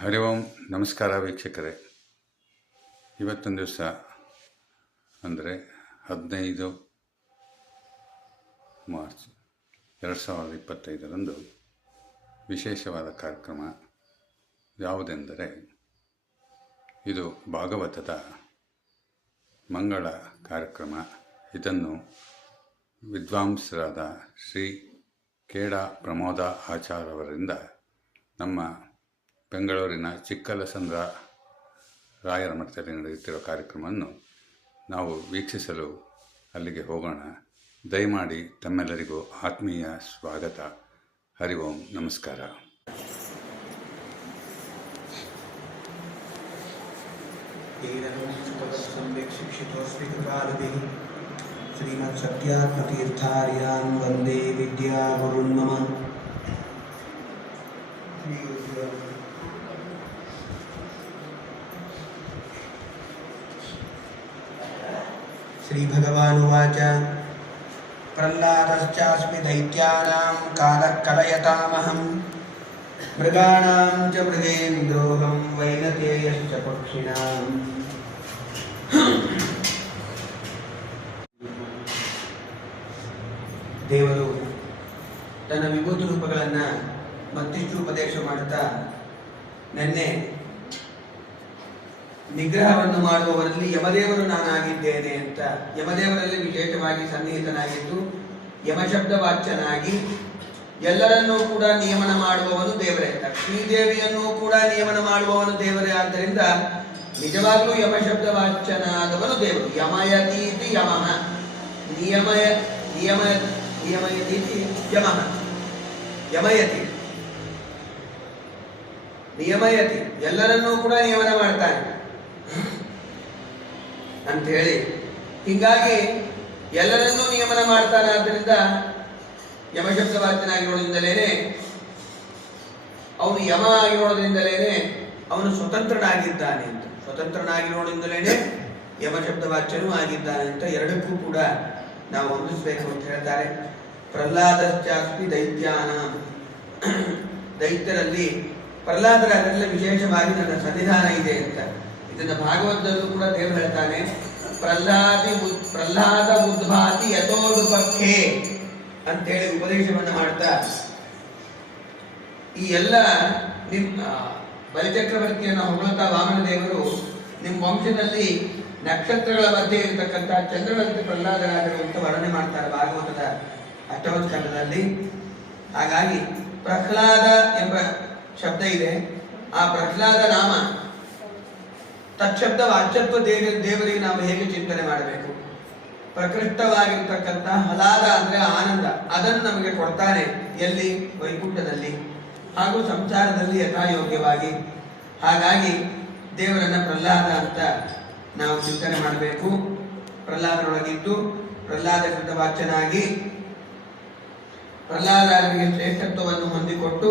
ಹರಿ ಓಂ. ನಮಸ್ಕಾರ ವೀಕ್ಷಕರೇ. ಇವತ್ತೊಂದು ದಿವಸ ಅಂದರೆ 15 ಮಾರ್ಚ್ 2025ರಂದು ವಿಶೇಷವಾದ ಕಾರ್ಯಕ್ರಮ ಯಾವುದೆಂದರೆ ಇದು ಭಾಗವತದ ಮಂಗಳ ಕಾರ್ಯಕ್ರಮ. ಇದನ್ನು ವಿದ್ವಾಂಸರಾದ ಶ್ರೀ ಕೇಡಾ ಪ್ರಮೋದ ಆಚಾರ್ಯವರಿಂದ ನಮ್ಮ ಬೆಂಗಳೂರಿನ ಚಿಕ್ಕಲಸಂದ್ರ ರಾಯರ ಮಠದಲ್ಲಿ ನಡೆಯುತ್ತಿರುವ ಕಾರ್ಯಕ್ರಮವನ್ನು ನಾವು ವೀಕ್ಷಿಸಲು ಅಲ್ಲಿಗೆ ಹೋಗೋಣ. ದಯಮಾಡಿ ತಮ್ಮೆಲ್ಲರಿಗೂ ಆತ್ಮೀಯ ಸ್ವಾಗತ. ಹರಿ ಓಂ. ನಮಸ್ಕಾರ. ಶ್ರೀಮತ್ ಸತ್ಯಾತ್ಮತೀರ್ಥಾರ್ಯಾನ್ ವಂದೇ ವಿದ್ಯಾ ಗುರುನ್ ಮಮ. ಶ್ರೀಭಗವಾನುವಾಚ ಪ್ರಹ್ಲಾದಶ್ಚಾಸ್ಮಿ ದೈತ್ಯಾನಾಂ ಕಾಲಃ ಕಲಯತಾಮಹಂ ಮೃಗಾಣಾಂ ಚ ಮೃಗೇಂದ್ರೋಹಂ ವೈನತೇಯಶ್ಚ ಪಕ್ಷಿಣಾಂ. ದೇವರು ತನ್ನ ವಿಭೂತಿ ರೂಪಗಳನ್ನು ಮತ್ತಿಷ್ಟು ಉಪದೇಶ ಮಾಡುತ್ತಾ ನೆನ್ನೆ ನಿಗ್ರಹವನ್ನು ಮಾಡುವವರಲ್ಲಿ ಯಮದೇವರು ನಾನಾಗಿದ್ದೇನೆ ಅಂತ, ಯಮದೇವರಲ್ಲಿ ವಿಶೇಷವಾಗಿ ಸನ್ನಿಹಿತನಾಗಿದ್ದು ಯಮಶಬ್ದ ವಾಚ್ಯನಾಗಿ ಎಲ್ಲರನ್ನೂ ಕೂಡ ನಿಯಮನ ಮಾಡುವವನು ದೇವರೇ. ಲಕ್ಷ್ಮೀದೇವಿಯನ್ನು ಕೂಡ ನಿಯಮನ ಮಾಡುವವನು ದೇವರೇ. ಆದ್ದರಿಂದ ನಿಜವಾಗ್ಲೂ ಯಮಶಬ್ದ ವಾಚ್ಯನಾದವನು ದೇವರು. ಯಮಯತೀತಿ ಯಮಃ, ನಿಯಮಯತೀತಿ ಯಮಃ, ಯಮಯತಿ ನಿಯಮಯತಿ, ಎಲ್ಲರನ್ನೂ ಕೂಡ ನಿಯಮನ ಮಾಡ್ತಾನೆ ಅಂತ ಹೇಳಿ, ಹೀಗಾಗಿ ಎಲ್ಲರನ್ನೂ ನಿಯಮನ ಮಾಡ್ತಾನೆ. ಆದ್ದರಿಂದ ಯಮಶಬ್ದವಾಚ್ಯನಾಗಿರೋದ್ರಿಂದಲೇನೆ, ಅವನು ಯಮ ಆಗಿರೋದ್ರಿಂದಲೇನೆ ಅವನು ಸ್ವತಂತ್ರನಾಗಿದ್ದಾನೆ ಅಂತ, ಸ್ವತಂತ್ರನಾಗಿರೋದ್ರಿಂದಲೇನೆ ಯಮಶಬ್ದವಾಚ್ಯನೂ ಆಗಿದ್ದಾನೆ ಅಂತ ಎರಡಕ್ಕೂ ಕೂಡ ನಾವು ಹೊಂದಿಸಬೇಕು ಅಂತ ಹೇಳ್ತಾರೆ. ಪ್ರಹ್ಲಾದಶ್ಚಾಸ್ಮಿ ದೈತ್ಯಾನ, ದೈತ್ಯರಲ್ಲಿ ಪ್ರಹ್ಲಾದರಾಗಲ್ಲ ವಿಶೇಷವಾಗಿ ನನ್ನ ಸನ್ನಿಧಾನ ಇದೆ ಅಂತ. ಇದನ್ನು ಭಾಗವತದಲ್ಲೂ ಕೂಡ ದೇವರು ಹೇಳ್ತಾನೆ. ಪ್ರಹ್ಲಾದ ಉದ್ಭಾತಿ ಯಥೋದುಪಕ್ಕೆ ಅಂತೇಳಿ ಉಪದೇಶವನ್ನು ಮಾಡ್ತಾ, ಈ ಎಲ್ಲ ನಿಮ್ಮ ಬಲಿಚಕ್ರವರ್ತಿಯನ್ನು ಹೊಗಳುತ್ತಾ ವಾಮನ ದೇವರು ನಿಮ್ಮ ವಂಶದಲ್ಲಿ ನಕ್ಷತ್ರಗಳ ಮಧ್ಯೆ ಇರತಕ್ಕಂಥ ಚಂದ್ರನಂತೆ ಪ್ರಹ್ಲಾದರಾಜರು ಅಂತ ವರ್ಣನೆ ಮಾಡ್ತಾರೆ ಭಾಗವತದ ಅಷ್ಟಮ ಸ್ಕಂದದಲ್ಲಿ. ಹಾಗಾಗಿ ಪ್ರಹ್ಲಾದ ಎಂಬ ಶಬ್ದ ಇದೆ. ಆ ಪ್ರಹ್ಲಾದ ನಾಮ ತತ್ಶಬ್ದ ವಾಚ್ಯತ್ವ ದೇವರಿಗೆ ನಾವು ಹೇಗೆ ಚಿಂತನೆ ಮಾಡಬೇಕು. ಪ್ರಕೃಷ್ಟವಾಗಿರ್ತಕ್ಕಂಥ ಹಲಾದ ಅಂದ್ರೆ ಆನಂದ, ಅದನ್ನು ನಮಗೆ ಕೊಡ್ತಾನೆ. ಎಲ್ಲಿ? ವೈಕುಂಠದಲ್ಲಿ ಹಾಗೂ ಸಂಸಾರದಲ್ಲಿ ಯಥಾಯೋಗ್ಯವಾಗಿ. ಹಾಗಾಗಿ ದೇವರನ್ನ ಪ್ರಹ್ಲಾದ ಅಂತ ನಾವು ಚಿಂತನೆ ಮಾಡಬೇಕು. ಪ್ರಹ್ಲಾದರೊಳಗಿದ್ದು ಪ್ರಹ್ಲಾದ ಕೃತ ವಾಚ್ಯನಾಗಿ ಪ್ರಹ್ಲಾದರಿಗೆ ಶ್ರೇಷ್ಠತ್ವವನ್ನು ಹೊಂದಿಕೊಟ್ಟು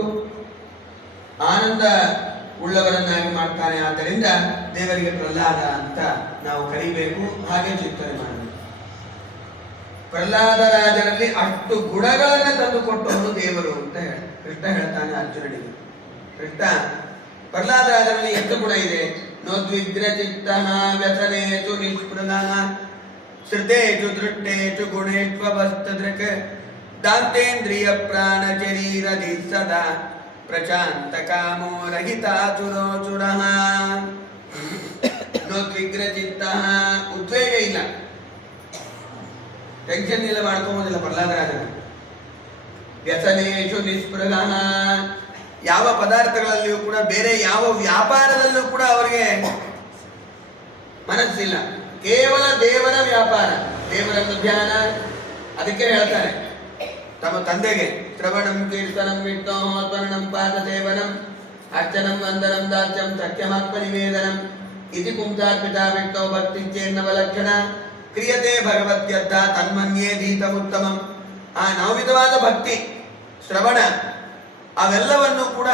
ಆನಂದ ಉಳ್ಳವರನ್ನಾಗಿ ಮಾಡ್ತಾನೆ. ಆದ್ದರಿಂದ ದೇವರಿಗೆ ಪ್ರಹ್ಲಾದ ಅಂತ ನಾವು ಕರೀಬೇಕು, ಹಾಗೆ ಚಿಂತನೆ ಮಾಡಬೇಕು. ಪ್ರಹ್ಲಾದರಾಜರಲ್ಲಿ ಅಷ್ಟು ಗುಣಗಳನ್ನು ತಂದುಕೊಟ್ಟವನು ದೇವರು ಅಂತ ಕೃಷ್ಣ ಹೇಳ್ತಾನೆ ಅರ್ಜುನನಿಗೆ. ಕೃಷ್ಣ ಪ್ರಹ್ಲಾದರಾಜರಲ್ಲಿ ಎಷ್ಟು ಗುಣ ಇದೆ? ನೋದ್ವಿಗ್ರ ಚಿತ್ತ ವ್ಯಸನೇಚು ನಿಷ್ಪೃಹ ಶ್ರುತೇಚು ದೃಷ್ಟೇಚು ಗುಣೇಶ್ವಸ್ತದೃಕ್ ದಾಂತೇಂದ್ರಿಯ ಪ್ರಾಣ ಶರೀರದಿ ಸದಾ ಪ್ರಶಾಂತ ಕಾಮೋ ರಹಿತಾಚುರೋಚುರ. ನೋದ್ವಿಗ್ರ ಚಿತ್ತ, ಉದ್ವೇಗ ಇಲ್ಲ, ಟೆನ್ಷನ್ ಇಲ್ಲ, ಮಾಡ್ಕೊಂಬೋದಿಲ್ಲ ಪ್ರಹ್ಲಾದರಾಜರು. ವ್ಯಸನೇಶು ನಿಸ್ಪೃಹ, ಯಾವ ಪದಾರ್ಥಗಳಲ್ಲಿಯೂ ಕೂಡ, ಬೇರೆ ಯಾವ ವ್ಯಾಪಾರದಲ್ಲೂ ಕೂಡ ಅವರಿಗೆ ಮನಸ್ಸಿಲ್ಲ. ಕೇವಲ ದೇವರ ವ್ಯಾಪಾರ, ದೇವರನ್ನು ಧ್ಯಾನ. ಅದಕ್ಕೆ ಹೇಳ್ತಾರೆ ತಮ್ಮ ತಂದೆಗೆ, ಶ್ರವಣಂ ಕೀರ್ತನಂ ವಿಷ್ಣೋತ್ವರಣಂ ಪಾದ ಸೇವನಂ ಅರ್ಚನಂ ವಂದನಂ ದಾಸ್ಯಂ ಸಖ್ಯಮಾತ್ಮ ನಿವೇದನಂ ಇತಿ ಪುಂಸಾರ್ಪಿತಾ ವಿಷ್ಣೋ ಭಕ್ತಿ ಚೇನ್ನವಲಕ್ಷಣ ಕ್ರಿಯತೆ ಭಗವತ್ಯದ್ದ ತನ್ಮನ್ಯೇ ದೀತಮುತ್ತಮಂ. ಆ 9 ವಿಧವಾದ ಭಕ್ತಿ, ಶ್ರವಣ, ಅವೆಲ್ಲವನ್ನು ಕೂಡ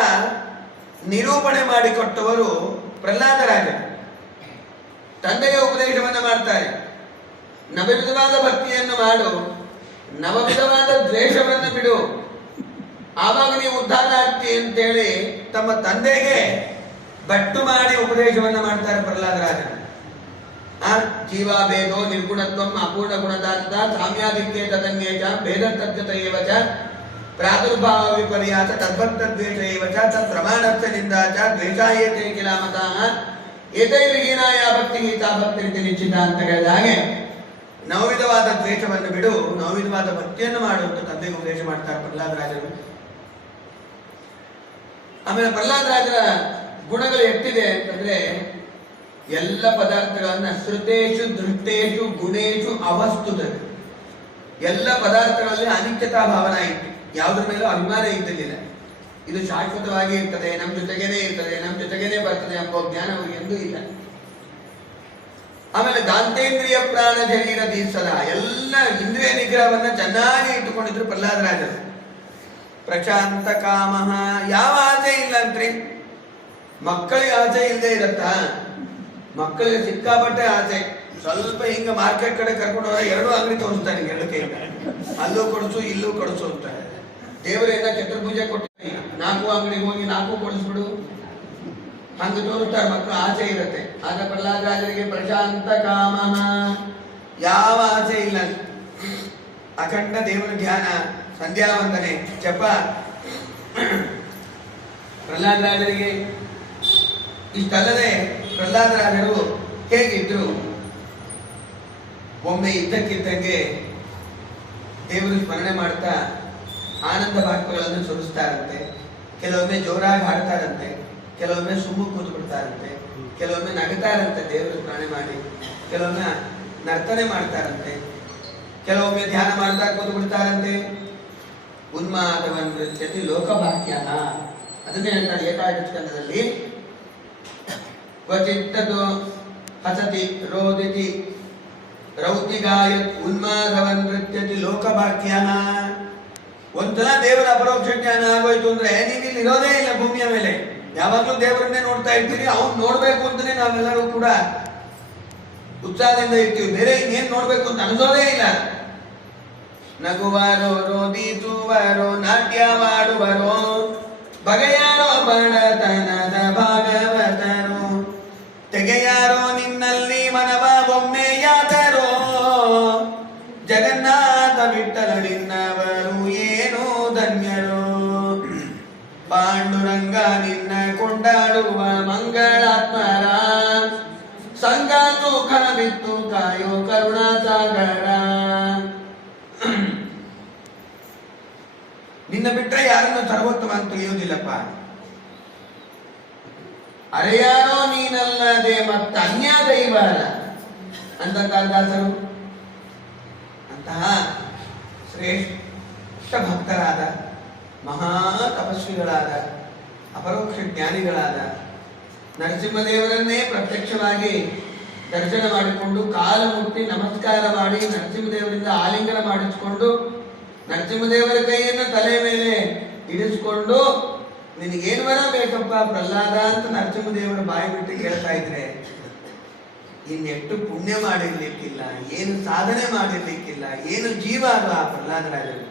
ನಿರೂಪಣೆ ಮಾಡಿಕೊಟ್ಟವರು ಪ್ರಹ್ಲಾದರಾಜ. ತಂದೆಗೆ ಉಪದೇಶವನ್ನು ಮಾಡ್ತಾರೆ. 9 ವಿಧವಾದ ಭಕ್ತಿಯನ್ನು ಮಾಡು, 9 ವಿಧವಾದ ದ್ವೇಷವನ್ನು ಬಿಡು, ಆವಾಗ ನೀವು ಉದ್ಧಾರ ಆಗ್ತಿ ಅಂತೇಳಿ ತಮ್ಮ ತಂದೆಗೆ ಬಟ್ಟು ಮಾಡಿ ಉಪದೇಶವನ್ನ ಮಾಡ್ತಾರೆ ಪ್ರಹ್ಲಾದರಾಜರು. ಜೀವಾಭೇದೋ ನಿರ್ಗುಣತ್ವಂ ಅಪೂರ್ಣ ಗುಣದಾತ ಸಾಮ್ಯಾಧಿಕ್ಯೇ ತದನ್ಯೇಚ ಭೇದ ತದ್ಗತ ಏವ ಚ ಪ್ರಾದುರ್ಭಾವ ವಿಪರ್ಯಾಸ ತದ್ಭಕ್ತದ್ವೇಷ ಏವ ಚ ತತ್ಪ್ರಮಾಣಸ್ಯ ನಿಂದಾಚ ದ್ವೇಷಾಯೇತೆ ಕಿಲ ಮತಾಃ ಏತೈರ್ಹೀನಾಯ ಭಕ್ತಿ ಗೀತಾ ಭಕ್ತಿ ನಿಶ್ಚಿತ ಅಂತ ಹೇಳಿದ ಹಾಗೆ ನವವಿಧವಾದ ದ್ವೇಷವನ್ನು ಬಿಡು, ನವವಿಧವಾದ ಭಕ್ತಿಯನ್ನು ಮಾಡು ಅಂತ ತಂದೆಗೆ ಉಪದೇಶ ಮಾಡ್ತಾರೆ ಪ್ರಹ್ಲಾದರಾಜರು. ಆಮೇಲೆ ಪ್ರಹ್ಲಾದರಾಜರ ಗುಣಗಳು ಎಷ್ಟಿದೆ ಅಂತಂದ್ರೆ ಎಲ್ಲ ಪದಾರ್ಥಗಳನ್ನ ಶ್ರುತೇಶು ದೃಷ್ಟೇಶು ಗುಣೇಶು ಅವಸ್ತುತ, ಎಲ್ಲ ಪದಾರ್ಥಗಳಲ್ಲಿ ಅನಿತ್ಯತಾ ಭಾವನ ಇತ್ತು, ಯಾವುದ್ರ ಮೇಲೂ ಅಭಿಮಾನ ಇದ್ದಿಲ್ಲ. ಇದು ಶಾಶ್ವತವಾಗಿ ಇರ್ತದೆ, ನಮ್ಮ ಜೊತೆಗೇನೆ ಇರ್ತದೆ, ನಮ್ಮ ಜೊತೆಗೇನೆ ಬರ್ತದೆ ಎಂಬ ಜ್ಞಾನ ಅವರಿಗೆ ಎಂದೂ ಇಲ್ಲ. ಆಮೇಲೆ ದಾಂತೇಂದ್ರಿಯ ಪ್ರಾಣ ಶರೀರ ದೀಸದ ಎಲ್ಲ ಇಂದ್ರಿಯ ನಿಗ್ರಹವನ್ನ ಚೆನ್ನಾಗಿ ಇಟ್ಟುಕೊಂಡಿದ್ರು ಪ್ರಹ್ಲಾದರಾಜರು. ಪ್ರಶಾಂತ ಕಾಮಃ, ಯಾವ ಆಸೆ ಇಲ್ಲ ಅಂತ್ರಿ. ಮಕ್ಕಳಿಗೆ ಆಸೆ ಇಲ್ಲದೆ ಇರತ್ತಾ? ಮಕ್ಕಳಿಗೆ ಸಿಕ್ಕಾಪಟ್ಟೆ ಆಸೆ. ಸ್ವಲ್ಪ ಹಿಂಗ ಮಾರ್ಕೆಟ್ ಕಡೆ ಕರ್ಕೊಂಡು ಹೋದ್ರೆ 2 ಅಂಗಡಿ ತೋರಿಸ್ತಾನೆ, 2 ಕೈಯಿಂದ, ಅಲ್ಲೂ ಕೊಡಿಸು ಇಲ್ಲೂ ಕೊಡಿಸು ಅಂತ. ದೇವರೇನ ಚತುರ್ಭುಜ ಕೊಟ್ಟು 4 ಅಂಗಡಿಗೆ ಹೋಗಿ 4 ಕೊಡಿಸ್ಬಿಡು, ಹಂಗ ತೋರಿಸ್ತಾರೆ. ಮಕ್ಕಳು ಆಸೆ ಇರುತ್ತೆ. ಆಗ ಪ್ರಹ್ಲಾದರಾಜರಿಗೆ ಪ್ರಶಾಂತ ಕಾಮಃ, ಯಾವ ಆಸೆ ಇಲ್ಲ. ಅಖಂಡ ದೇವರ ಧ್ಯಾನ, ಸಂಧ್ಯಾ ವಂದನೆ, ಜಪ. ಪ್ರಹ್ಲಾದರಾಜರಿಗೆ ಇಷ್ಟಲ್ಲದೆ ಪ್ರಹ್ಲಾದರಾಜರು ಹೇಗಿದ್ರು, ಒಮ್ಮೆ ಇದ್ದಕ್ಕಿದ್ದಂಗೆ ದೇವರು ಸ್ಮರಣೆ ಮಾಡ್ತಾ ಆನಂದ ಬಾಷ್ಪಗಳನ್ನು ಸುರಿಸ್ತಾರಂತೆ. ಕೆಲವೊಮ್ಮೆ ಜೋರಾಗಿ ಹಾಡ್ತಾರಂತೆ, ಕೆಲವೊಮ್ಮೆ ಸುಮ್ಮ ಕೂತು ಬಿಡ್ತಾರಂತೆ, ಕೆಲವೊಮ್ಮೆ ನಗತಾರಂತೆ ದೇವರು ಸ್ಮರಣೆ ಮಾಡಿ, ಕೆಲವೊಮ್ಮೆ ನರ್ತನೆ ಮಾಡ್ತಾರಂತೆ, ಕೆಲವೊಮ್ಮೆ ಧ್ಯಾನ ಮಾಡ್ತಾ ಕೂತು ಬಿಡ್ತಾರಂತೆ. ಉನ್ಮಾದವನ್ ನೃತ್ಯತಿ ಲೋಕಭಾಗ್ಯ, ಅದನ್ನೇ ಹೇಳ್ತಾರೆ ಏಕಾದಶ ಸ್ಕಂದದಲ್ಲಿ. ಕ್ವಚಿತ್ತದು ಹಸತಿ ರೋದಿತಿ ರೌತಿಗಾಯತ್ ಉನ್ಮಾದವನ್ ನೃತ್ಯತಿ ಲೋಕಭಾಗ್ಯ. ಒಂದ್ಸಲ ದೇವರ ಅಪರೋಕ್ಷ ಜ್ಞಾನ ಆಗೋಯ್ತು ಅಂದ್ರೆ ನೀವು ಇಲ್ಲಿ ಇರೋದೇ ಇಲ್ಲ ಭೂಮಿಯ ಮೇಲೆ, ಯಾವಾಗ್ಲೂ ದೇವರನ್ನೇ ನೋಡ್ತಾ ಇರ್ತೀರಿ. ಅವ್ನು ನೋಡ್ಬೇಕು ಅಂತಾನೆ ನಾವೆಲ್ಲರೂ ಕೂಡ ಉತ್ಸಾಹದಿಂದ ಇರ್ತೀವಿ, ಬೇರೆ ಇನ್ನೇನ್ ನೋಡ್ಬೇಕು ಅಂತ ಅನ್ಸೋದೇ ಇಲ್ಲ. ನಗುವಾರೋ ರೋದಿಸುವರೋ ನಾಟ್ಯ ಮಾಡುವರೋ ಬಗೆಯಾರೋ ಬಡತನದ ಭಾಗವತರು, ತೆಗೆಯಾರೋ ನಿನ್ನಲ್ಲಿ ಮನವ ಒಮ್ಮೆಯಾದರೋ, ಜಗನ್ನಾಥ ವಿಠಲ ನಿನ್ನವರು ಏನೋ ಧನ್ಯರು, ಪಾಂಡುರಂಗ ನಿನ್ನ ಕೊಂಡಾಡುವ ಮಂಗಳಾತ್ಮರ, ಸಂಗ ಸುಖವಿತ್ತು ಕಾಯೋ ಕರುಣಾಸಾಗರ. ನಿನ್ನ ಬಿಟ್ಟರೆ ಯಾರನ್ನು ಸರ್ವೋತ್ತಮ ಅಂತ ತಿಳಿಯುವುದಿಲ್ಲಪ್ಪ. ಅರೆಯಾರೋ ನೀನಲ್ಲದೆ ಮತ್ತ ಅನ್ಯ ದೈವರ ಅಂತ ದಾಸರು. ಅಂತಹ ಶ್ರೇಷ್ಠ ಭಕ್ತರಾದ, ಮಹಾ ತಪಸ್ವಿಗಳಾದ, ಅಪರೋಕ್ಷ ಜ್ಞಾನಿಗಳಾದ ನರಸಿಂಹದೇವರನ್ನೇ ಪ್ರತ್ಯಕ್ಷವಾಗಿ ದರ್ಶನ ಮಾಡಿಕೊಂಡು ಕಾಲು ಮುಟ್ಟಿ ನಮಸ್ಕಾರ ಮಾಡಿ ನರಸಿಂಹದೇವರಿಂದ ಆಲಿಂಗನ ಮಾಡಿಸಿಕೊಂಡು ನರಸಿಂಹದೇವರ ಕೈಯನ್ನು ತಲೆ ಮೇಲೆ ಇರಿಸಿಕೊಂಡು ನಿನಗೇನು ವರ ಬೇಕಪ್ಪ ಪ್ರಹ್ಲಾದ ಅಂತ ನರಸಿಂಹದೇವರ ಬಾಯಿ ಬಿಟ್ಟು ಕೇಳ್ತಾ ಇದ್ರೆ ಇನ್ನೆಷ್ಟು ಪುಣ್ಯ ಮಾಡಿರ್ಲಿಕ್ಕಿಲ್ಲ, ಏನು ಸಾಧನೆ ಮಾಡಿರ್ಲಿಕ್ಕಿಲ್ಲ, ಏನು ಜೀವ ಅದು ಆ ಪ್ರಹ್ಲಾದರಾಜರು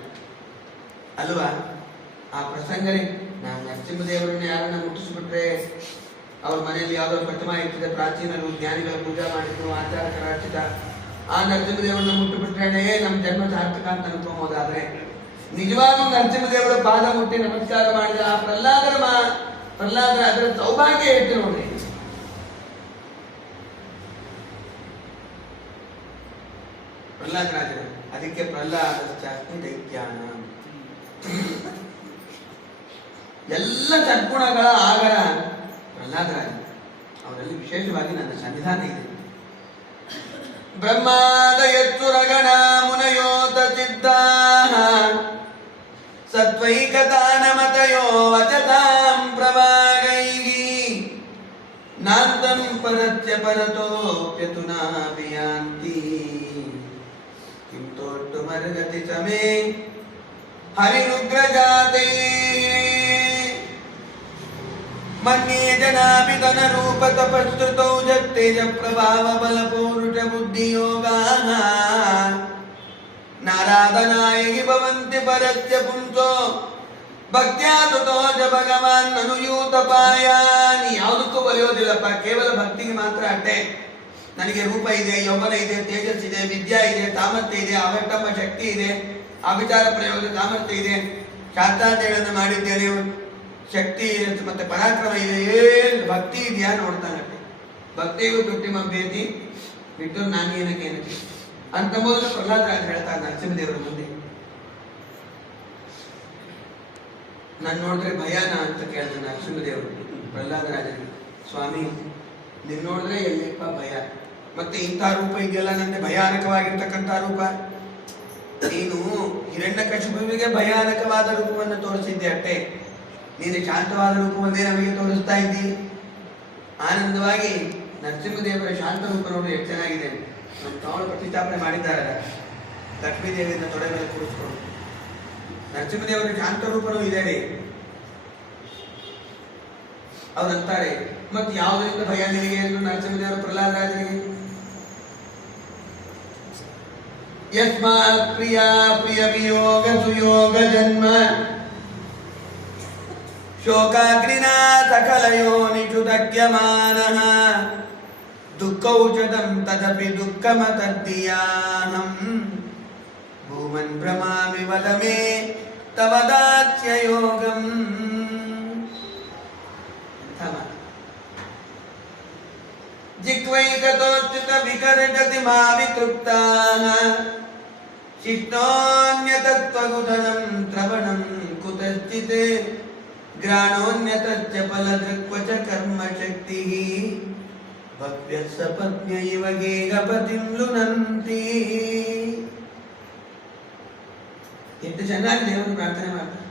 ಅಲ್ವಾ. ಆ ಪ್ರಸಂಗನೇ ನಾವು ನರಸಿಂಹದೇವರನ್ನ ಯಾರನ್ನ ಮುಟ್ಟಿಸ್ಬಿಟ್ರೆ ಅವ್ರ ಮನೆಯಲ್ಲಿ ಯಾವ್ದಾದ್ರು ಪ್ರತಿಮಾ ಇರ್ತದೆ, ಪ್ರಾಚೀನರು ಜ್ಞಾನಿಗಳು ಪೂಜಾ ಮಾಡಿದ್ರು, ಆಚಾರಕರ ರಚಿತ, ಆ ನರಸಿಂಹದೇವರನ್ನ ಮುಟ್ಟಿಬಿಟ್ರೆ ನಮ್ಮ ಜನ್ಮ ಸಾರ್ಥಕ ಅಂತ ಅನ್ಕೋಬೋದಾದ್ರೆ ನಿಜವಾಗ್ಲೂ ನರಸಿಂಹದೇವರ ಪಾದ ಮುಟ್ಟಿ ನಮಸ್ಕಾರ ಮಾಡಿದ ಆ ಪ್ರಹ್ಲಾದರ ಅದರ ಸೌಭಾಗ್ಯ ಎಷ್ಟು ನೋಡ್ರಿ. ಪ್ರಹ್ಲಾದರಾಜರು ಅದಕ್ಕೆ ಪ್ರಹ್ಲಾದಶ್ಚಾಸ್ಮಿ ದೈತ್ಯಾನ, ಎಲ್ಲ ಸದ್ಗುಣಗಳ ಆಗರ ಪ್ರಹ್ಲಾದರಾಜರು. ಅವರಲ್ಲಿ ವಿಶೇಷವಾಗಿ ನನ್ನ ಸನ್ನಿಧಾನ ಇದೆ. ಬ್ರಹ್ಮಾದಯಚ್ಚುರಗಣ ಮುನಯೋತ ಸಿದ್ಧಾಃ ಸತ್ವೈಕತಾನಮತಯೋ ವಚತಾಂ ಪ್ರವಾಗೈಃ ನಾಂತಂ ಪರಸ್ಯ ಪರತೋಪ್ಯತುನಾಭಿಯಾಂತಿ ಕಿಂ ತೋಟ್ಟುಮರ್ಗತಿ ಸಮೇ ಹರಿರುಗ್ರಜಾತೇ ಮನ್ಯೇ ಜನಾಭಿತನ ರೂಪ ತಪಸ್ತುತೌ ಜತ್ತೇಜ ಪ್ರಭಾವ ಬಲ ಪೌರುಷ ಬುದ್ಧಿಯೋಗಾಃ ನಾರಾಧನಾಯಗಿ ಭವಂತಿ ಪರಸ್ಯ ಪುಂಸೋ ಭಕ್ತ್ಯಾ ತುತೋ ಜ ಭಗವಾನ್ ಅನುಯೂತಪಾಯ. ನೀ ಯಾವುದಕ್ಕೂ ನನಗೆ ರೂಪ ಇದೆ, ಯೌವನ ಇದೆ, ತೇಜಸ್ ಇದೆ, ವಿದ್ಯಾ ಇದೆ, ಸಾಮರ್ಥ್ಯ ಇದೆ, ಅವಟ್ಟಮ್ಮ ಶಕ್ತಿ ಇದೆ, ಅವಿಚಾರ ಪ್ರಯೋಗದ ಸಾಮರ್ಥ್ಯ ಇದೆ, ಶಾಸ್ತ್ರಾಧ್ಯಯನವನ್ನು ಮಾಡಿದ್ದೇನೆ, ಶಕ್ತಿ ಮತ್ತೆ ಪರಾಕ್ರಮ ಇದೆ, ಏನು ಭಕ್ತಿ ಇದೆಯಾ ನೋಡ್ತಾನಷ್ಟೆ. ಭಕ್ತಿಯು ತುಟ್ಟಿಮ ಭೇದಿ ಬಿಟ್ಟು ನಾನೇನಕ್ಕೆ ಏನಕ್ಕೆ ಅಂತ ಮೊದಲು ಪ್ರಹ್ಲಾದರಾಜ ಹೇಳ್ತಾರೆ ನರಸಿಂಹದೇವರ ಮುಂದೆ. ನಾನು ನೋಡಿದ್ರೆ ಭಯಾನ ಅಂತ ಕೇಳಿದ ನರಸಿಂಹದೇವರು ಪ್ರಹ್ಲಾದರಾಜನಿಗೆ, ಸ್ವಾಮಿ ನಿನ್ ನೋಡಿದ್ರೆ ಎಲ್ಲಿಪ್ಪ ಭಯ, ಮತ್ತೆ ಇಂಥ ರೂಪ ಇದೆಯಲ್ಲ ನನಗೆ ಭಯಾನಕವಾಗಿರ್ತಕ್ಕಂಥ ರೂಪ. ನೀನು ಹಿರಣ್ಯಕಶಿಪುವಿಗೆ ಭಯಾನಕವಾದ ರೂಪವನ್ನು ತೋರಿಸಿದ್ದೆ ಅಷ್ಟೇ, ನೀನು ಶಾಂತವಾದ ರೂಪವನ್ನೇ ನಮಗೆ ತೋರಿಸ್ತಾ ಇದ್ದಿ. ಆನಂದವಾಗಿ ನರಸಿಂಹದೇವರ ಶಾಂತ ರೂಪ ನೋಡಿ ಎಷ್ಟು ಚೆನ್ನಾಗಿದೆ. ನಮ್ಮ ತಾವಳು ಪ್ರತಿಷ್ಠಾಪನೆ ಮಾಡಿದ್ದಾರಲ್ಲ, ಲಕ್ಷ್ಮೀದೇವಿಯನ್ನು ತೊಡೆ ಮೇಲೆ ಕೂರಿಸ್ಕೊಂಡು ನರಸಿಂಹದೇವರ ಶಾಂತ ರೂಪನೂ ಇದೆ. ಅವ್ರಂತಾರೆ ಮತ್ತೆ ಯಾವುದರಿಂದ ಭಯ ನಿನಗೆ ಎಂದು ನರಸಿಂಹದೇವರ ಪ್ರಹ್ಲಾದರಾಜನಿಗೆ, ಯಸ್ಮಾತ್ ಪ್ರಿಯ ಪ್ರಿಯ ವಿಯೋಗ ಸುಯೋಗ ಜನ್ಮ ಶೋಕಾಗ್ನಿನಾ ಸಕಲಯೋನಿಷು ದಗ್ಯಮಾನಃ ದುಃಖೌಷಧಂ ತದಪಿ ದುಃಖಮತದ್ದೀಯಾಹಂ ಭೂಮನ್ ಭ್ರಮಾಮಿ ವದ ಮೇ ತವ ದಾಸ್ಯಯೋಗಂ. ಜಿಗ್ವೈಕತೋಚ್ಯುತ ವಿಕರ್ಷತಿ ಮಾ ವಿತೃಪ್ತಾಃ ಶಿಷ್ಣೋನ್ಯತತ್ವಗುಧನಂ ತ್ರವಣಂ ಕುತಶ್ಚಿತ್ ಗ್ರಾಣೋನ್ಯತಚ್ಚ ಫಲದೃಕ್ವಚ ಕರ್ಮ ಶಕ್ತಿಃ ಭವ್ಯಸ್ಸ ಪತ್ನ್ಯೈವ ಗೇಹಪತಿಂ ಲುನಂತಿ. ಎಷ್ಟು ಚೆನ್ನಾಗಿ ದೇವರು ಪ್ರಾರ್ಥನೆ ಮಾಡ್ತಾರೆ.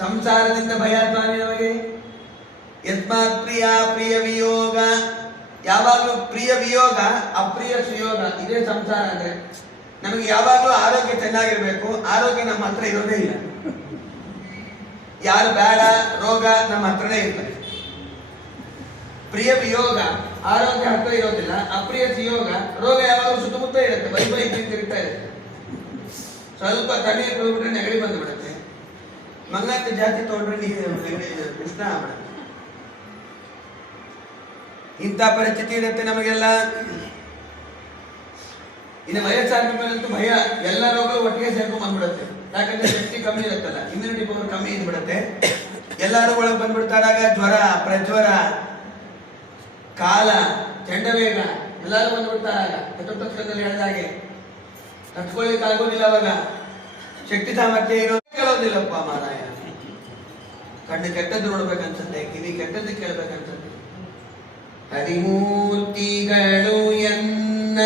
ಸಂಸಾರದಿಂದ ಭಯ ಸ್ವಾಮಿ ನಮಗೆ. ಯಸ್ಮಾತ್ ಪ್ರಿಯ ಪ್ರಿಯ ವಿಯೋಗ, ಯಾವಾಗಲೂ ಪ್ರಿಯ ವಿಯೋಗ ಅಪ್ರಿಯ ಸುಯೋಗ, ಇದೇ ಸಂಸಾರ. ಅಂದ್ರೆ ನಮಗೆ ಯಾವಾಗಲೂ ಆರೋಗ್ಯ ಚೆನ್ನಾಗಿರ್ಬೇಕು, ಆರೋಗ್ಯ ನಮ್ಮ ಹತ್ರ ಇರೋದೇ ಇಲ್ಲ. ಯಾರು ಬೇಡ ರೋಗ ನಮ್ಮ ಹತ್ರನೇ ಇರ್ತದೆ. ಪ್ರಿಯ ವಿಯೋಗ ಆರೋಗ್ಯ ಹತ್ರ ಇರೋದಿಲ್ಲ, ಅಪ್ರಿಯ ಸುಯೋಗ ರೋಗ ಯಾವಾಗಲೂ ಸುತ್ತಮುತ್ತ ಇರುತ್ತೆ, ಬೈ ತಿಂತಿರ್ತಾ ಇರುತ್ತೆ. ಸ್ವಲ್ಪ ತಣ್ಣೀರು ಕುಡಿದ್ಬಿಟ್ರೆ ನೆಗಡಿ ಬಂದ್ಬಿಡುತ್ತೆ, ಮಂಗಾಂತ ಜಾಸ್ತಿ ತಗೊಂಡ್ರೆ ನೆಗಡಿ ಕೃಷ್ಣ ಆಗ್ಬಿಡುತ್ತೆ. ಇಂಥ ಪರಿಸ್ಥಿತಿ ಇರುತ್ತೆ ನಮಗೆಲ್ಲ. ಇನ್ನು ವಯಸ್ಸಾದ ಮೇಲಂತೂ ಭಯ, ಎಲ್ಲ ರೋಗಗಳು ಒಟ್ಟಿಗೆ ಸೇರ್ಕೊಂಡ್ ಬಂದ್ಬಿಡುತ್ತೆ. ಯಾಕಂದ್ರೆ ಶಕ್ತಿ ಕಮ್ಮಿ ಇರುತ್ತಲ್ಲ, ಇಮ್ಯುನಿಟಿ ಪವರ್ ಕಮ್ಮಿ ಇದ್ಬಿಡುತ್ತೆ. ಎಲ್ಲರೂ ಒಳಗೆ ಬಂದ್ಬಿಡ್ತಾರಾಗ ಜ್ವರ, ಪ್ರಜ್ವರ, ಕಾಲ, ಚಂಡವೇಗ ಎಲ್ಲರೂ ಬಂದ್ಬಿಡ್ತಾರಾಗ. ಚತುರ್ಥಸ್ಕಂದಲ್ಲಿ ಹೇಳಿದಾಗೆ ತಟ್ಕೊಳ್ಳಿಕ್ಕೆ ಆಗೋದಿಲ್ಲ. ಅವಾಗ ಶಕ್ತಿ ಸಾಮರ್ಥ್ಯ ಇರೋದು ಕೇಳೋದಿಲ್ಲಪ್ಪ ಮಾರಾಯ. ಕಣ್ಣು ಕೆಟ್ಟದ್ದು ನೋಡ್ಬೇಕನ್ಸುತ್ತೆ, ಕಿವಿ ಕೆಟ್ಟದ್ದು ಕೇಳ್ಬೇಕನ್ಸುತ್ತೆ. ಹರಿಮೂರ್ತಿಗಳು ಎನ್ನ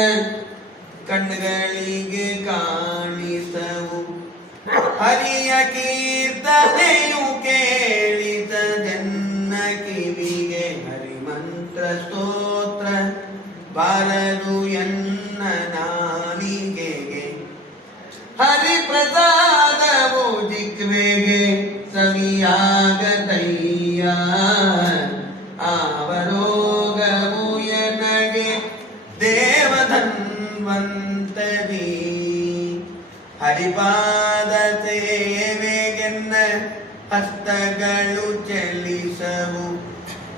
ಕಣ್ಣುಗಳಿಗೆ ಕಾಣಿಸವು, ಹರಿಯ ಕೀರ್ತನೆಯು ಕೇಳಿಸದೆನ್ನ ಕಿವಿಗೆ, ಹರಿಮಂತ್ರ ಸ್ತೋತ್ರ ಬಾರದು ಎನ್ನ ನಾಲಿಗೆಗೆ, ಹರಿಪ್ರಸಾದವು ಜಿಗ್ವೆಗೆ ಸವಿಯಾಗದಯ್ಯ, ಅವರೋಗವು ಎನಗೆ ದೇವಧನ್ವಂತರಿ, ಹರಿಪಾದ ಸೇವೆಗೆನ್ನ ಹಸ್ತಗಳು ಚಲಿಸವು,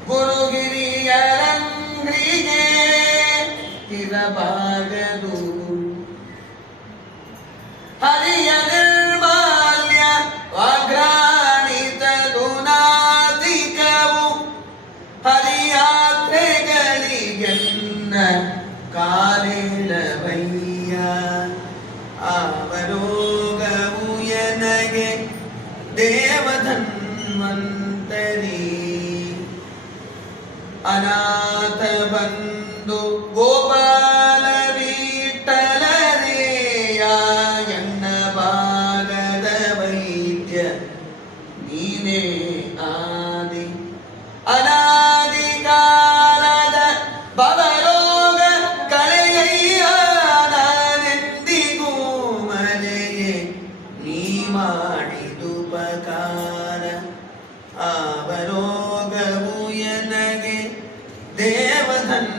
ಗುರುಗಿರಿಯರಂಗ್ರಿಗೆ ಇರಬಾರದು, ಹರಿಯ ನಿರ್ಮಾಲ್ಯ ವಾಗ್ರಾಣಿತದು ನಾಸಿಕವು, ಹರಿಯಾತ್ರೆಗಳಿಗೆನ್ನ ಕಾಲಿಲವಯ್ಯ, ಅವರೋಗವು ಎನಗೆ ದೇವಧನ್ವಂತರಿ, ಅನಾಥ ಬಂಧು ಗೋಪಾಲ ವಿಠಲರೇಯ, ಎನ್ನ ಭಾಗದ ವೈದ್ಯ ನೀನೇ ಆದಿ, ಅನಾದಿ ಕಾಲದ ಭವರೋಗ ಕಳೆಯಯ್ಯ, ನಾನೆಂದಿಗೂ ಮನೆಯೇ ನೀ ಮಾಡಿದುಪಕಾರ, ಅವರೋಗವು ಎನಗೆ ದೇವಧನ್ವಂತರಿ.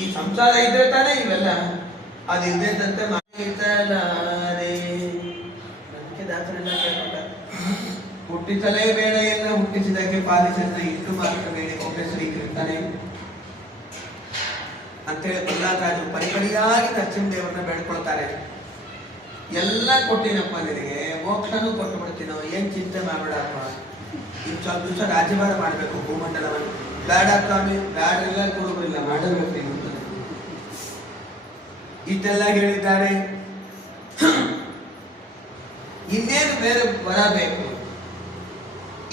ಈ ಸಂಸಾರ ಇದ್ರೆ ತಾನೇ ಇವೆಲ್ಲ, ಅದಿಲ್ಲದಂತೆ ಮಾಡಿಸಲಾರೆ. ಅದಕ್ಕೆ ದಾಸರೆಲ್ಲ ಕೇಳ್ಕೊತಾರೆ, ಊಟ ಹುಟ್ಟಿಸಲೇಬೇಡ ಎನ್ನ ಹುಟ್ಟಿಸಿದಕ್ಕೆ ಪಾಲಿಸನ್ನ ಇಟ್ಟು ಮಾತ್ರ ಬೇಡ ಒಮ್ಮೆ ಶ್ರೀಕೃಷ್ಣನೇ ಅಂತೇಳಿ ಪ್ರಹ್ಲಾದರಾಜರು ಪರಿಪರಿಯಾಗಿ ನರಸಿಂಹದೇವರನ್ನ ಬೇಡ್ಕೊಳ್ತಾರೆ. ಎಲ್ಲ ಕೊಟ್ಟಿನಪ್ಪ ನಿನಗೆ, ಮೋಕ್ಷನೂ ಕೊಟ್ಟು ಬಿಡ್ತೀನೋ, ಏನ್ ಚಿಂತೆ ಮಾಡ್ಬೇಡಪ್ಪ, ಇನ್ನು ಸ್ವಲ್ಪ ದಿವಸ ರಾಜ್ಯಭಾರ ಮಾಡಬೇಕು ಭೂಮಂಡಲವನ್ನು. ಬೇಡ ಸ್ವಾಮಿ, ಬೇಡ ಎಲ್ಲ ಕೊಡುವುದಿಲ್ಲ, ಮಾಡಬೇಕು ನೀನು ಅಂತ ಇಷ್ಟೆಲ್ಲ ಹೇಳಿದ್ದಾರೆ. ಇನ್ನೇನು ಬೇರೆ ವರ ಬೇಕು?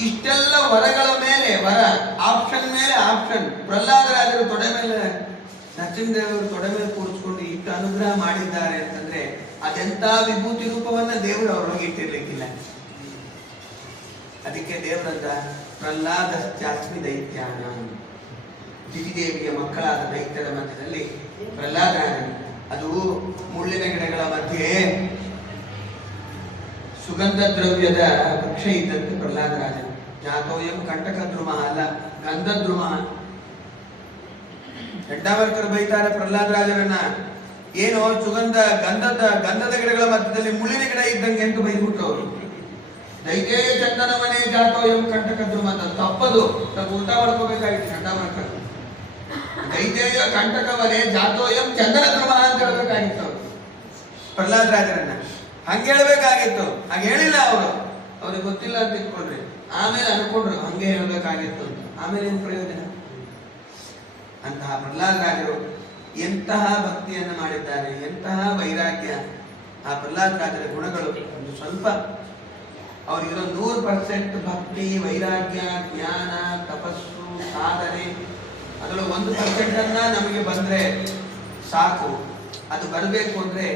ಇಷ್ಟೆಲ್ಲ ವರಗಳ ಮೇಲೆ ವರ, ಆಪ್ಷನ್ ಮೇಲೆ ಆಪ್ಷನ್. ಪ್ರಹ್ಲಾದರಾಜರು ತೊಡೆ ಮೇಲೆ, ನರಸಿಂಹದೇವರು ತೊಡೆ ಮೇಲೆ ಕೂರಿಸ್ಕೊಂಡು ಇಷ್ಟು ಅನುಗ್ರಹ ಮಾಡಿದ್ದಾರೆ ಅಂತಂದ್ರೆ ಅದೆಂತ ವಿಭೂತಿ ರೂಪವನ್ನ ದೇವರು ಅವರೊಳಗೆ ಇಟ್ಟಿರ್ಲಿಕ್ಕಿಲ್ಲ. ಅದಕ್ಕೆ ದೇವರಂತ ಪ್ರಹ್ಲಾದಶ್ಚಾಸ್ಮಿ ದೈತ್ಯಾನ, ದಿತಿದೇವಿಯ ಮಕ್ಕಳಾದ ದೈತ್ಯರ ಮಧ್ಯದಲ್ಲಿ ಪ್ರಹ್ಲಾದರಾಜರು, ಅದು ಮುಳ್ಳಿನ ಗಿಡಗಳ ಮಧ್ಯೆ ಸುಗಂಧ ದ್ರವ್ಯದ ವೃಕ್ಷ ಇದ್ದಂತೆ ಪ್ರಹ್ಲಾದರಾಜರು. ಜಾತೋಯಂ ಕಂಟಕ ದ್ರುಮ ಅಲ್ಲ, ಗಂಧ ದ್ರುಮ. ಚಂಡಾವರ್ಕರು ಬೈತಾರೆ ಪ್ರಹ್ಲಾದರಾಜರನ್ನ, ಏನೋ ಗಂಧದ ಗಿಡಗಳ ಮಧ್ಯದಲ್ಲಿ ಮುಳ್ಳಿನ ಗಿಡ ಇದ್ದಂಗೆ ಅಂತ ಬೈದ್ಬಿಟ್ರು ಅವರು. ದೈತೇ ಚಂದನ ಮನೆ ಜಾತೋಯಂ ಕಂಟಕ ದ್ರುಮ ಅಂತ ತಪ್ಪದು, ಉಲ್ಟಾ ಮಾಡ್ಕೋಬೇಕಾಗಿತ್ತು ಚಂಡಾವರ್ಕರು. ದೈತೇಯ ಕಂಟಕವನೇ ಜಾತೋಯಂ ಚಂದನ ದ್ರುಮ ಅಂತ ಹೇಳ್ಬೇಕಾಗಿತ್ತು ಅವರು ಪ್ರಹ್ಲಾದರಾಜರನ್ನ. ಹಂಗೆ ಹೇಳ್ಬೇಕಾಗಿತ್ತು, ಹಾಗೆ ಹೇಳಿಲ್ಲ ಅವರು. ಅವ್ರಿಗೆ ಗೊತ್ತಿಲ್ಲ ಅಂತ ಇಟ್ಕೊಂಡ್ರಿ, ಆಮೇಲೆ ಅನ್ಕೊಂಡ್ರು ಹಂಗೆ ಹೇಳ್ಬೇಕಾಗಿತ್ತು ಅಂತ. ಆಮೇಲೆ ಏನ್ ಪ್ರಯೋಜನ? ಅಂತಹ ಪ್ರಹ್ಲಾದರಾಜರು ಎಂತಹ ಭಕ್ತಿಯನ್ನು ಮಾಡಿದ್ದಾರೆ, ಎಂತಹ ವೈರಾಗ್ಯ. ಆ ಪ್ರಹ್ಲಾದರಾಜರ ಗುಣಗಳು ಒಂದು ಸ್ವಲ್ಪ ಅವರಿಗಿರೋ 100% ಭಕ್ತಿ, ವೈರಾಗ್ಯ, ಜ್ಞಾನ, ತಪಸ್ಸು, ಸಾಧನೆ, ಅದರಲ್ಲಿ 1% ನಮಗೆ ಬಂದ್ರೆ ಸಾಕು. ಅದು ಬರಬೇಕು ಅಂದ್ರೆ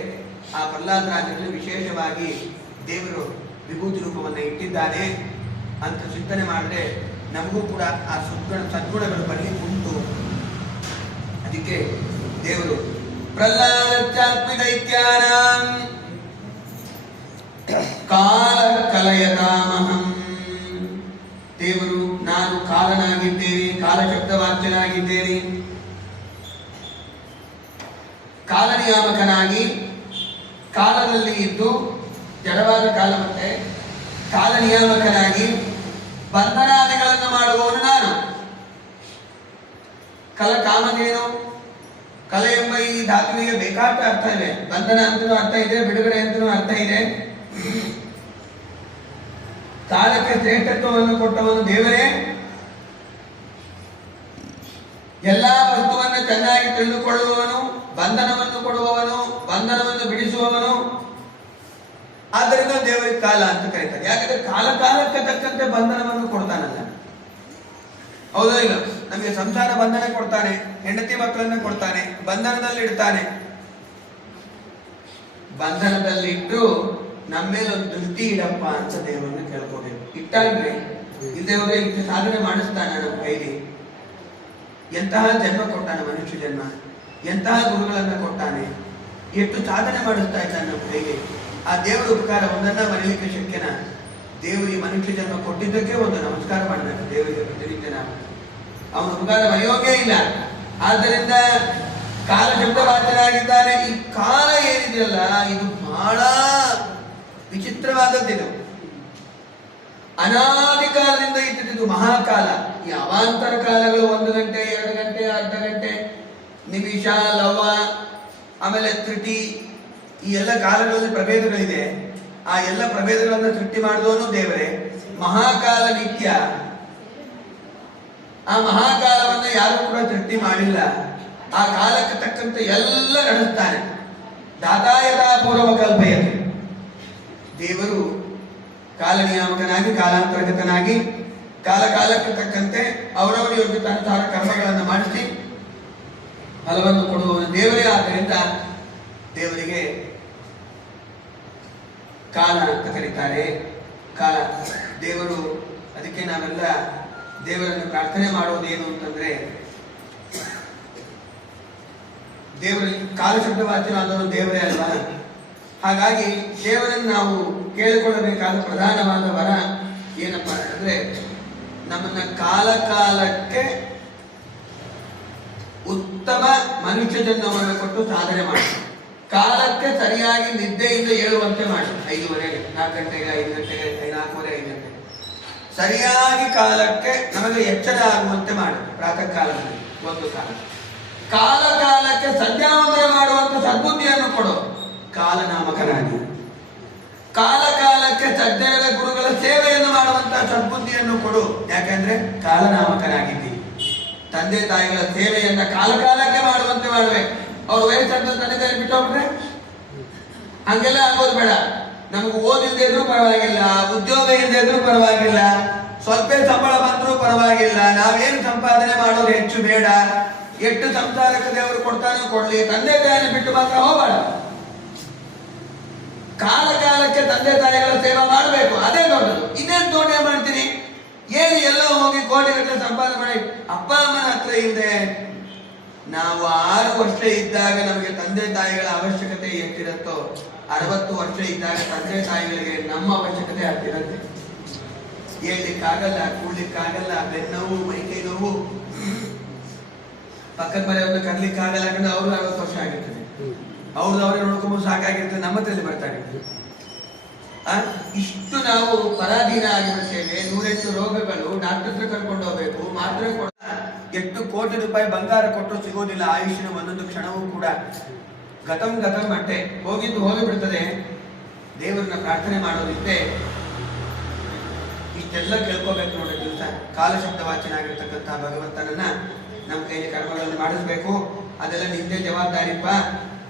ಆ ಪ್ರಹ್ಲಾದರಾಜರಲ್ಲಿ ವಿಶೇಷವಾಗಿ ದೇವರು ವಿಭೂತಿ ರೂಪವನ್ನು ಇಟ್ಟಿದ್ದಾನೆ ಅಂತ ಚಿಂತನೆ ಮಾಡಿದ್ರೆ ನಮಗೂ ಕೂಡ ಆ ಸದ್ಗುಣಗಳು ಬರಲಿಕ್ಕೆ ಉಂಟು. ಅದಕ್ಕೆ ದೇವರು ಪ್ರಹ್ಲಾದಶ್ಚಾಸ್ಮಿ ದೈತ್ಯಾನಾಂ ಕಾಲ ಕಲಯತಾಮಹಂ, ದೇವರು ನಾನು ಕಾಲನಾಗಿದ್ದೇನೆ, ಕಾಲ ಶಬ್ದವಾಚ್ಯನಾಗಿದ್ದೇನೆ, ಕಾಲನಿಯಾಮಕನಾಗಿ ಕಾಲದಲ್ಲಿ ಇದ್ದು ಜಡವಾದ ಕಾಲ ಮತ್ತೆ ಕಾಲ ನಿಯಾಮಕನಾಗಿ ಬಂಧನಾದಿಗಳನ್ನು ಮಾಡುವವನು ನಾನು. ಕಲ ಕಾಮಧೇನು, ಕಲೆ ಎಂಬ ಈ ಧಾತುವಿಗೆ ಬೇಕಾದ ಅರ್ಥ ಇದೆ. ಬಂಧನ ಅಂತನೂ ಅರ್ಥ ಇದೆ, ಬಿಡುಗಡೆ ಅಂತನೂ ಅರ್ಥ ಇದೆ. ಕಾಲಕ್ಕೆ ಶ್ರೇಷ್ಠತ್ವವನ್ನು ಕೊಟ್ಟವನು ದೇವರೇ. ಎಲ್ಲಾ ವಸ್ತುವನ್ನು ಚೆನ್ನಾಗಿ ತಿಳಿದುಕೊಳ್ಳುವವನು, ಬಂಧನವನ್ನು ಕೊಡುವವನು, ಬಂಧನವನ್ನು ಬಿಡಿಸುವವನು. ಆದ್ದರಿಂದ ದೇವರಿಗೆ ಕಾಲ ಅಂತ ಕರೀತಾರೆ. ಯಾಕಂದ್ರೆ ಕಾಲಕ್ಕೆ ತಕ್ಕಂತೆ ಬಂಧನವನ್ನು ಕೊಡ್ತಾನಲ್ಲ. ಹೌದೋ ಇಲ್ಲ? ನಮಗೆ ಸಂಸಾರ ಬಂಧನ ಕೊಡ್ತಾನೆ, ಹೆಂಡತಿ ಮಕ್ಕಳನ್ನ ಕೊಡ್ತಾನೆ, ಬಂಧನದಲ್ಲಿ ಇಡ್ತಾನೆ. ಬಂಧನದಲ್ಲಿಟ್ಟು ನಮ್ಮ ಮೇಲೆ ಒಂದು ದೃಷ್ಟಿ ಇಡಪ್ಪ ಅಂತ ದೇವರನ್ನ ಕೇಳ್ಕೋಬೇಕು. ಇಟ್ಟಾಗ್ರೆ ಇಲ್ದೇವ್ರೆ ಸಾಧನೆ ಮಾಡಿಸ್ತಾನ ನಮ್ಮ ಕೈಲಿ. ಎಂತಹ ಜನ್ಮ ಕೊಟ್ಟಾನೆ, ಮನುಷ್ಯ ಜನ್ಮ, ಎಂತಹ ಗುರುಗಳನ್ನ ಕೊಟ್ಟಾನೆ, ಎಷ್ಟು ಸಾಧನೆ ಮಾಡಿಸ್ತಾ ಇದ್ದಾನೆ ನಮ್ಮ ಕೈಗೆ. ಆ ದೇವರ ಉಪಕಾರ ಒಂದನ್ನ ಮರೀಲಿಕ್ಕೆ ಶಕ್ಯನ? ದೇವರು ಈ ಮನುಷ್ಯ ಜನ್ಮ ಕೊಟ್ಟಿದ್ದಕ್ಕೆ ಒಂದು ನಮಸ್ಕಾರ ಮಾಡಬೇಕು ದೇವರಿಗೆ ಪ್ರತಿನಿತ್ಯ ನಾವು. ಅವನ ಉಪಕಾರ ಮರೆಯೋಗೇ ಇಲ್ಲ. ಆದ್ದರಿಂದ ಕಾಲ ಶಬ್ದವಾಚನಾಗಿದ್ದಾನೆ. ಈ ಕಾಲ ಏನಿದೆಯಲ್ಲ ಇದು ಬಹಳ ವಿಚಿತ್ರವಾದದ್ದಿದು. ಅನಾದಿ ಕಾಲದಿಂದ ಇದ್ದಿದ್ದು ಮಹಾಕಾಲ. ಈ ಅವಾಂತರ ಕಾಲಗಳು 1 ಗಂಟೆ, 2 ಗಂಟೆ, ಅರ್ಧ ಗಂಟೆ, ನಿಮಿಷ, ಲವ, ಆಮೇಲೆ ತ್ರುಟಿ, ಈ ಎಲ್ಲ ಕಾಲಗಳಲ್ಲಿ ಪ್ರಭೇದಗಳಿದೆ. ಆ ಎಲ್ಲ ಪ್ರಭೇದಗಳನ್ನು ಸೃಷ್ಟಿ ಮಾಡಿದವನು ದೇವರೇ. ಮಹಾಕಾಲ ನಿತ್ಯ. ಆ ಮಹಾಕಾಲವನ್ನ ಯಾರು ಕೂಡ ಸೃಷ್ಟಿ ಮಾಡಿಲ್ಲ. ಆ ಕಾಲಕ್ಕೆ ತಕ್ಕಂತೆ ಎಲ್ಲ ನಡೆಸ್ತಾನೆ. ದಾತಾಯತಾ ಪೂರ್ವ ಕಲ್ಪಯತೆ. ದೇವರು ಕಾಲ ನಿಯಾಮಕನಾಗಿ, ಕಾಲಾಂತರ್ಗತನಾಗಿ, ಕಾಲಕ್ಕೆ ತಕ್ಕಂತೆ ಅವರವರ ಯೋಗ್ಯತಾನುಸಾರ ಕರ್ಮಗಳನ್ನು ಮಾಡಿಸಿ ಫಲವನ್ನು ಕೊಡುವವನು ದೇವರೇ. ಆದ್ದರಿಂದ ದೇವರಿಗೆ ಕಾಲ ಅಂತ ಕರೀತಾರೆ. ಕಾಲ ದೇವರು. ಅದಕ್ಕೆ ನಾವೆಲ್ಲ ದೇವರನ್ನು ಪ್ರಾರ್ಥನೆ ಮಾಡೋದೇನು ಅಂತಂದ್ರೆ, ದೇವರ ಕಾಲ ಶಬ್ದವಾಚ್ಯನಾದವನು ದೇವರೇ ಅಲ್ವಾ. ಹಾಗಾಗಿ ದೇವರನ್ನು ನಾವು ಕೇಳಿಕೊಳ್ಳಬೇಕಾದ ಪ್ರಧಾನವಾದ ವರ ಏನಪ್ಪ ಅಂತಂದ್ರೆ, ನಮ್ಮನ್ನ ಕಾಲಕ್ಕೆ ಉತ್ತಮ ಮನುಷ್ಯ ಜನ್ಮವನ್ನು ಕೊಟ್ಟು ಸಾಧನೆ ಮಾಡಿ, ಕಾಲಕ್ಕೆ ಸರಿಯಾಗಿ ನಿದ್ದೆಯಿಂದ ಏಳುವಂತೆ ಮಾಡಿ. 5:30, 4 ಗಂಟೆಗೆ, 5 ಗಂಟೆಗೆ, 4:45, 5 ಗಂಟೆ ಸರಿಯಾಗಿ ಕಾಲಕ್ಕೆ ನಮಗೆ ಎಚ್ಚರ ಆಗುವಂತೆ ಮಾಡು. ಪ್ರಾತಃ ಕಾಲದಲ್ಲಿ ಒಂದು ಕಾಲ, ಕಾಲ ಕಾಲಕ್ಕೆ ಸಂಧ್ಯಾವಂದನೆ ಮಾಡುವಂತ ಸದ್ಬುದ್ಧಿಯನ್ನು ಕೊಡು. ಕಾಲನಾಮಕನಾಗಿ ಕಾಲ ಕಾಲಕ್ಕೆ ಸಜ್ಜನರ ಗುರುಗಳ ಸೇವೆಯನ್ನು ಮಾಡುವಂತಹ ಸದ್ಬುದ್ಧಿಯನ್ನು ಕೊಡು. ಯಾಕಂದ್ರೆ ಕಾಲನಾಮಕನಾಗಿದ್ದಿ. ತಂದೆ ತಾಯಿಗಳ ಸೇವೆಯನ್ನ ಕಾಲ ಕಾಲಕ್ಕೆ ಮಾಡುವಂತೆ ಮಾಡ್ಬೇಕು. ಅವ್ರ ವಯಸ್ಸನ್ನು ತಂದೆ ತಾಯಿ ಬಿಟ್ಟು ಹೋಗ್ಬಿಟ್ರೆ ಹಂಗೆಲ್ಲ ಆಗೋದು ಬೇಡ. ನಮ್ಗೆ ಓದಿಲ್ಲದೆ ಇದ್ರೂ ಪರವಾಗಿಲ್ಲ, ಉದ್ಯೋಗ ಇಲ್ಲದೆ ಇದ್ರೂ ಪರವಾಗಿಲ್ಲ, ಸ್ವಲ್ಪ ಸಂಬಳ ಬಂದ್ರೂ ಪರವಾಗಿಲ್ಲ, ನಾವೇನು ಸಂಪಾದನೆ ಮಾಡೋದು ಹೆಚ್ಚು ಬೇಡ. ಎಷ್ಟು ಸಂಸಾರಕ್ಕೆ ದೇವರು ಕೊಡ್ತಾನೋ ಕೊಡ್ಲಿ, ತಂದೆ ತಾಯಿಯನ್ನು ಬಿಟ್ಟು ಮಾತ್ರ ಹೋಗಬೇಡ. ಕಾಲ ಕಾಲಕ್ಕೆ ತಂದೆ ತಾಯಿಗಳ ಸೇವೆ ಮಾಡಬೇಕು, ಅದೇ ದೊಡ್ಡದು. ಇನ್ನೇನು ದೊಡ್ಡ ಮಾಡ್ತೀನಿ, ಏನು ಎಲ್ಲೋ ಹೋಗಿ ಕೋಟಿಗಟ್ಟಲೆ ಸಂಪಾದನೆ ಮಾಡಿ ಅಪ್ಪ ಅಮ್ಮನ ಹತ್ರ ಇಲ್ಲದೆ. ನಾವು 6 ವರ್ಷ ಇದ್ದಾಗ ನಮಗೆ ತಂದೆ ತಾಯಿಗಳ ಅವಶ್ಯಕತೆ ಎಷ್ಟಿರುತ್ತೋ 60 ವರ್ಷ ಇದ್ದಾಗ ತಂದೆ ತಾಯಿಗಳಿಗೆ ನಮ್ಮ ಅವಶ್ಯಕತೆ ಆಗ್ತಿರುತ್ತೆ. ಹೇಳ್ಲಿಕ್ಕಾಗಲ್ಲ, ಕೂಡ್ಲಿಕ್ಕಾಗಲ್ಲ, ಬೆನ್ನೋವು, ಮೈಕೈ ನೋವು, ಪಕ್ಕದ ಮನೆಯವ್ರನ್ನ ಕರ್ಲಿಕ್ಕಾಗಲ್ಲ. ಯಾಕಂದ್ರೆ ಅವ್ರು 60 ವರ್ಷ ಆಗಿರ್ತದೆ, ಅವ್ರವ್ರೆ ನೋಡ್ಕೊಂಬೋದು ಸಾಕಾಗಿರ್ತದೆ, ನಮ್ಮ ಹತ್ರದಲ್ಲಿ ಬರ್ತಾ ಇರ್ತದೆ. ಇಷ್ಟು ನಾವು ಪರಾಧೀನ ಆಗಿರುತ್ತೇವೆ. 108 ರೋಗಗಳು, ಡಾಕ್ಟರ್ ಹತ್ರ ಕರ್ಕೊಂಡು ಹೋಗ್ಬೇಕು, ಮಾತ್ರೆ ಕೊಡ. 8 ಕೋಟಿ ರೂಪಾಯಿ ಬಂಗಾರ ಕೊಟ್ಟರು ಸಿಗೋದಿಲ್ಲ ಆಯುಷ್ಯನ ಒಂದೊಂದು ಕ್ಷಣವೂ ಕೂಡ. ಗತಂ ಗತಂ ಅಟ್ಟೆ, ಹೋಗಿದ್ದು ಹೋಗಿಬಿಡ್ತದೆ. ದೇವರನ್ನ ಪ್ರಾರ್ಥನೆ ಮಾಡೋದಿದ್ದೆ ಇಷ್ಟೆಲ್ಲ ಕೇಳ್ಕೋಬೇಕು ನೋಡಿ. ದಿವಸ ಕಾಲಶಬ್ದ ವಾಚನಾಗಿರ್ತಕ್ಕಂತಹ ಭಗವಂತನನ್ನ ನಮ್ಮ ಕೈಲಿ ಕರ್ಮಗಳನ್ನು ಮಾಡಿಸ್ಬೇಕು. ಅದೆಲ್ಲ ನಿಂದೆ ಜವಾಬ್ದಾರಿಪ್ಪ.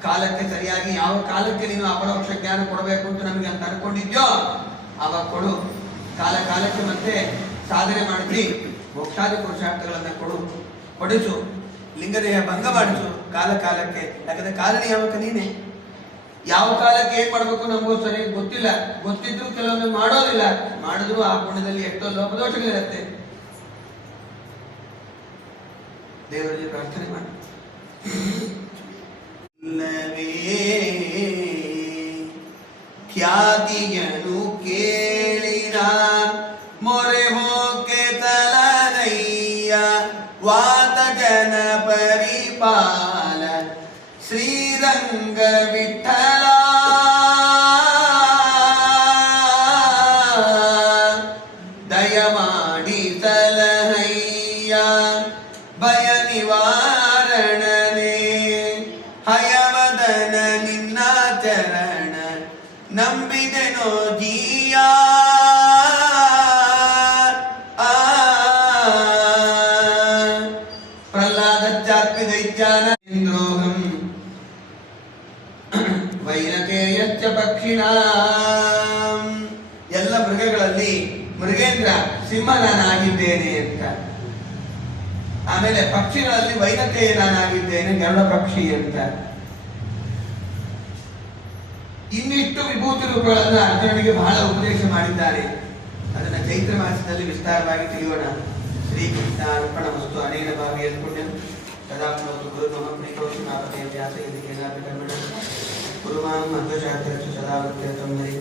ಕಾಲಕ್ಕೆ ಸರಿಯಾಗಿ ಯಾವ ಕಾಲಕ್ಕೆ ನೀನು ಅಪರೋಕ್ಷ ಜ್ಞಾನ ಕೊಡಬೇಕು ಅಂತ ನಮಗೆ ಅಂತ ಅನ್ಕೊಂಡಿದ್ಯೋ ಅವಾಗ ಕೊಡು. ಕಾಲ ಕಾಲಕ್ಕೆ ಮತ್ತೆ ಸಾಧನೆ ಮಾಡಿದ್ರಿ ಮೋಕ್ಷಾದಿ ಪುರುಷಾರ್ಥಗಳನ್ನ ಕೊಡಿಸು. ಲಿಂಗದೇಹ ಭಂಗ ಮಾಡಿಸು ಕಾಲ ಕಾಲಕ್ಕೆ. ಯಾಕಂದ್ರೆ ಕಾಲ ನಿಯಾಮಕ ನೀನೆ. ಯಾವ ಕಾಲಕ್ಕೆ ಏನ್ ಮಾಡ್ಬೇಕು ನಮಗೂ ಸರಿಯಾಗಿ ಗೊತ್ತಿಲ್ಲ. ಗೊತ್ತಿದ್ರು ಕೆಲವೊಮ್ಮೆ ಮಾಡೋದಿಲ್ಲ, ಮಾಡಿದ್ರು ಆ ಪುಣ್ಯದಲ್ಲಿ ಎಷ್ಟೋ ಲೋಪದೋಷಗಳಿರುತ್ತೆ. ದೇವರಲ್ಲಿ ಪ್ರಾರ್ಥನೆ ಮಾಡಿ. ಖ್ಯಾತಿಯನು ಕೇಳಿನ ಮೊರೆ ಹೋಕೆ ತಲನಯ್ಯ ವಾತ ಜನ ಪರಿಪಾಲ ಶ್ರೀರಂಗ ವಿಠಲ. ದಯಮಾಡಿ ಸಲಹಯ್ಯ ಭಯ ನಿವಾರಣನೆ ಹಯವದನ ನಿನ್ನ ಚರಣ ನಂಬಿದೆನೋ ಜೀಯ. ಪ್ರಹ್ಲಾದಚ್ಚಾತ್ಮಿ ದೈತ್ಯಾನ ಇಂದ್ರೋಹಂ ವೈನಕೇಯಶ್ಚ ಪಕ್ಷಿಣಾಂ. ಎಲ್ಲ ಮೃಗಗಳಲ್ಲಿ ಮೃಗೇಂದ್ರ ಸಿಂಹ ನಾನಾಗಿದ್ದೇನೆ ಅಂತ. ಆಮೇಲೆ ಪಕ್ಷಿಗಳಲ್ಲಿ ವೈನಕೇಯ ನಾನಾಗಿದ್ದೇನೆ, ಗರುಡ ಪಕ್ಷಿ ಅಂತ. ಇನ್ನಿಷ್ಟು ವಿಭೂತಿ ರೂಪಗಳನ್ನು ಅರ್ಜುನನಿಗೆ ಬಹಳ ಉಪದೇಶ ಮಾಡಿದ್ದಾರೆ. ಅದನ್ನ ಚೈತ್ರ ಮಾಸದಲ್ಲಿ ವಿಸ್ತಾರವಾಗಿ ತಿಳಿಯೋಣ. ಶ್ರೀಕೃಷ್ಣ ಅರ್ಪಣಮಸ್ತು. ಅನೇನ ಭಾವೇನ ಪುಣ್ಯಂ ತದಾಪ್ನೋತು ಗುರು ಮಮ ಪ್ರೀತೋಷಿ ಮಾಪತೆ ವ್ಯಾಸ ಇತಿ ಕೇನಾಪಿ ಕರ್ಮಣ ಗುರು ಮಾಂ ಮಧ್ವಶಾಸ್ತ್ರಸ್ಯ ಸದಾ ವೃತ್ಯರ್ಥಂ ಹರಿ.